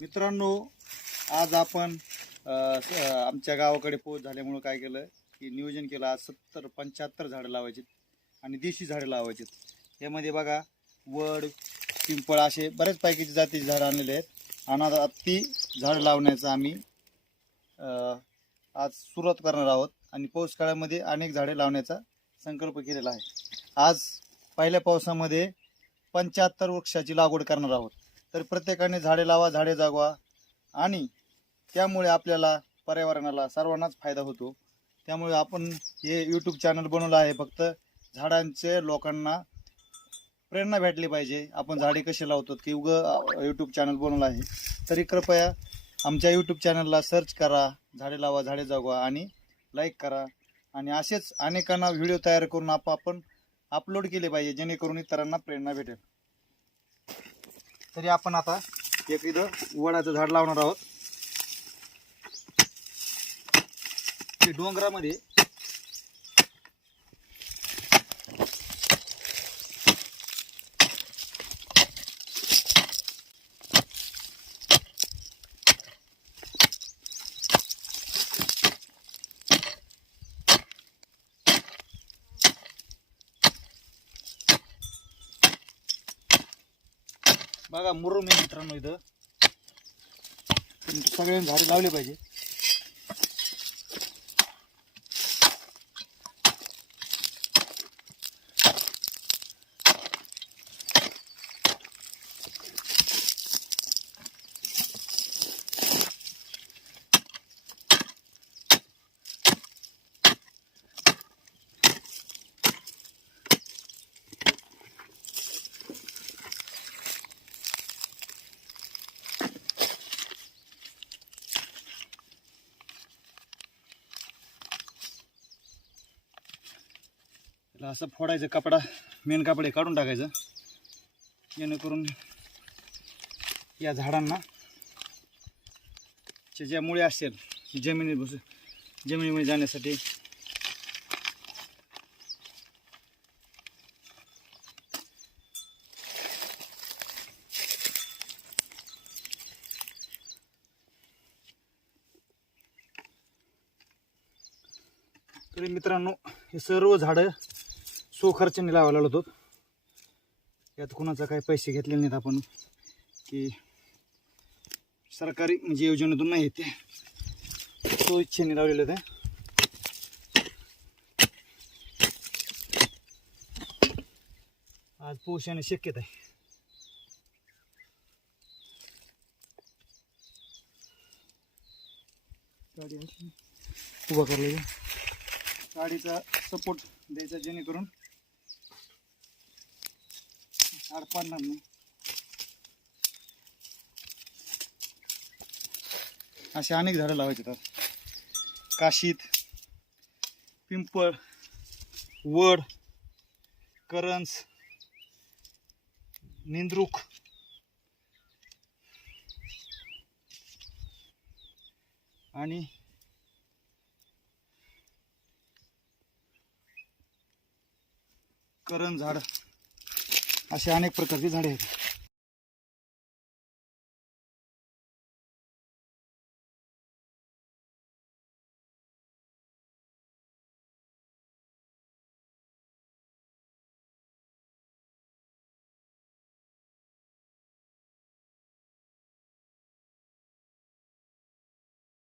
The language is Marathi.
मित्रांनो आज आपण आमच्या गावाकडे पोच झाल्यामुळं काय केलं की नियोजन केलं आज सत्तर पंच्याहत्तर झाडं लावायची आणि देशी झाडं लावायची यामध्ये बघा वड पिंपळ असे बऱ्याच पैकीची जातीची झाडं आणलेले आहेत. आणि आता ती झाडं लावण्याचं आम्ही आज सुरुवात करणार आहोत. आणि पाऊस काळामध्ये अनेक झाडे लावण्याचा संकल्प केलेला आहे. आज पहिल्या पावसामध्ये पंच्याहत्तर वृक्षाची लागवड करणार आहोत. तर प्रत्येकाने झाडे लावा झाडे जागवा आणि त्यामुळे आपल्याला पर्यावरणाला सर्वांनाच फायदा होतो. त्यामुळे आपण हे यूट्यूब चॅनल बनवलं आहे फक्त झाडांचे लोकांना प्रेरणा भेटली पाहिजे. आपण झाडे कसे लावतो की उग यूट्यूब चॅनल बनवलं आहे. तरी कृपया आमच्या यूट्यूब चॅनलला सर्च करा झाडे लावा झाडे जगवा आणि लाईक करा. आणि असेच अनेकांना व्हिडिओ तयार करून आप आपण अपलोड केले पाहिजे जेणेकरून इतरांना प्रेरणा भेटेल. तरी आपण आता एक इथं वडाचं झाड लावणार आहोत. ते डोंगरामध्ये बघा मुरुम आहे मित्रांनो इथं. सगळ्यांनी झाडे लावले पाहिजे. त्याला असं फोडायचं कपडा मेन कपडे काढून टाकायचं. जेणेकरून या झाडांना ज्या मुळे असेल जमिनीत बस जमिनीमध्ये जाण्यासाठी मित्रांनो हे सर्व झाडं सो खर्चाने लावायला होतो. यात कुणाचा काही पैसे घेतलेले नाहीत आपण. की सरकारी म्हणजे योजनेतून नाही येते तो. इच्छेने लावलेले ते. आज पोष येणे शक्यता आहे उभा करले गाडीचा सपोर्ट द्यायचा जेणेकरून झाड पडणार नाही असे अनेक झाडं लावायचे तर. काशीत पिंपळ वड करंज निंद्रुक. आणि करण झाड. असे अनेक प्रकारची झाडे आहेत.